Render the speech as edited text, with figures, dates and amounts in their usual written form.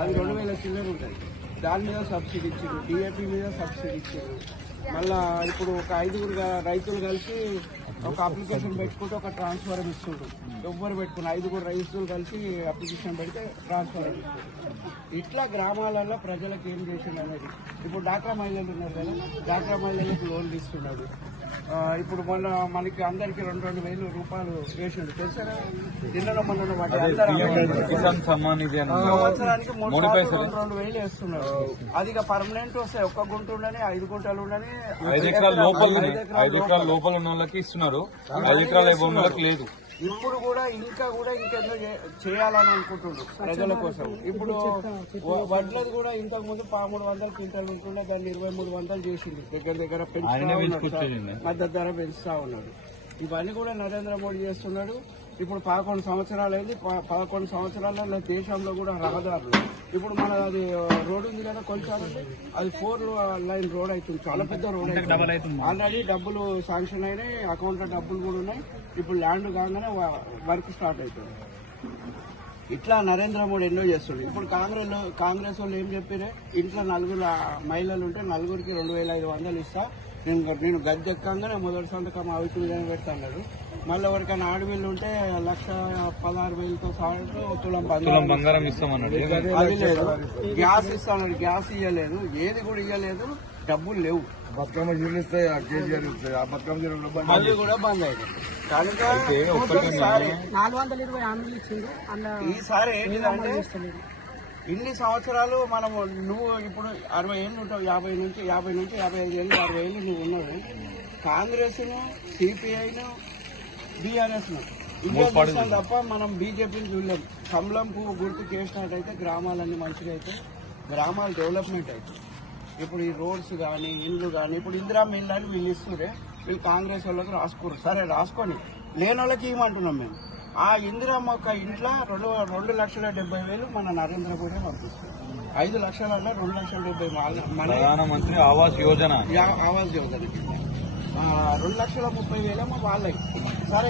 అది 2000 చిల్లర ఉంటుంది. దాని మీద సబ్సిడీ ఇచ్చారు, డిఏపి మీద సబ్సిడీ ఇచ్చారు. మళ్ళా ఇప్పుడు ఒక 5 రైతులు కలిసి ఒక అప్లికేషన్ పెట్టుకుంటే ఒక ట్రాన్స్ఫారం ఇస్తుండ్రు. ఎవ్వరు పెట్టుకుని 5 రైతులు కలిసి అప్లికేషన్ పెడితే ట్రాన్స్ఫారం ఇస్తారు. ఇట్లా గ్రామాలలో ప్రజలకు ఏం చేసింది అనేది. ఇప్పుడు డాక్రా మహిళలు ఉన్నారు కదా, డాక్రా మహిళలకు లోన్లు ఇస్తున్నాడు. ఇప్పుడు మొన్న మనకి అందరికి 2,000 రూపాయలు వేసిండు తెలుసా. నిన్న మొన్న సంవత్సరానికి 3,000 వేస్తున్నాడు. అది ఇక పర్మనెంట్ వస్తాయి. 1 గుంట ఉండని 5 గుంటలు ఉండని 5 ఎకరాల లోపల ఉన్న వాళ్ళకి ఇస్తున్నారు, 5 ఎకరాల వాళ్ళకి లేదు. ఇప్పుడు కూడా ఇంకెంతో చేయాలని అనుకుంటుండ్రు ప్రజల కోసం. ఇప్పుడు వడ్లది కూడా ఇంతకు ముందు 1300 క్వింటాలు ఉంటుండే, దాన్ని 2300 చేసింది. దగ్గర మద్దతు ధర పెంచుతా ఉన్నాడు. ఇవన్నీ కూడా నరేంద్ర మోడీ చేస్తున్నాడు. ఇప్పుడు 11 సంవత్సరాలు అయింది. 11 సంవత్సరాలలో దేశంలో కూడా రహదారులు ఇప్పుడు మన అది రోడ్డు ఉంది కదా కొంచెం, అది 4 లైన్ రోడ్ అవుతుంది. చాలా పెద్ద రోడ్ అవుతుంది. ఆల్రెడీ డబ్బులు శాంక్షన్ అయినాయి, అకౌంట్ లో డబ్బులు కూడా ఉన్నాయి. ఇప్పుడు ల్యాండ్ కాగానే వర్క్ స్టార్ట్ అవుతుంది. ఇట్లా నరేంద్ర మోడీ ఎన్నో చేస్తుండే. ఇప్పుడు కాంగ్రెస్ వాళ్ళు ఏం చెప్పారే, ఇంట్లో 4 మహిళలు ఉంటే 4కి 2,500 ఇస్తా, నేను గద్దె ఎక్కంగానే మొదటి సంతకం అవిటి విధానం పెడతా అన్నాడు. మళ్ళీ ఎవరికైనా ఆడవిళ్ళు ఉంటే 1,16,000తో సాగు తులం బంగారం ఇస్తామన్నాడు. అది లేదు. గ్యాస్ ఇస్తాడు, గ్యాస్ ఇవ్వలేదు, ఏది కూడా ఇవ్వలేదు, డబ్బులు లేవు. బతుకమ్మ జీలు ఇస్తాయి, కేజీఆర్ ఇస్తాయి, ఆ బతుకమ్మ జీలు మళ్ళీ కూడా బంద్ అయింది. కనుక ఈసారి ఏంటిదంటే ఇన్ని సంవత్సరాలు మనము నువ్వు ఇప్పుడు 60 ఏళ్ళు ఉంటావు, 50 నుంచి 55 ఏళ్ళు 60 ఏళ్ళు నువ్వు ఉన్నావు. కాంగ్రెస్ ను, సిపిఐను, బీఆర్ఎస్ ను ఇండియా చేస్తాం తప్ప మనం బీజేపీని చూడలేము. కమలం పువ్వు గుర్తు చేసినట్టయితే గ్రామాలన్నీ మంచిగా అయితే, గ్రామాలు డెవలప్మెంట్ అవుతాయి. ఇప్పుడు ఈ రోడ్స్ కానీ ఇండ్లు కానీ, ఇప్పుడు ఇందిరామ్మ ఇల్లు అని వీళ్ళు ఇస్తుండే, వీళ్ళు కాంగ్రెస్ వాళ్ళకి రాసుకోరు. సరే రాసుకొని లేని వాళ్ళకి ఇవ్వమంటున్నాం మేము. ఆ ఇందిరామ్మ ఒక ఇంట్లో 2,70,000 మన నరేంద్ర మోడీ పంపిస్తారు. 5 లక్షలలో 2,70,000 మన ప్రధానమంత్రి ఆవాస్ యోజన 2,30,000 వాళ్ళకి. సరే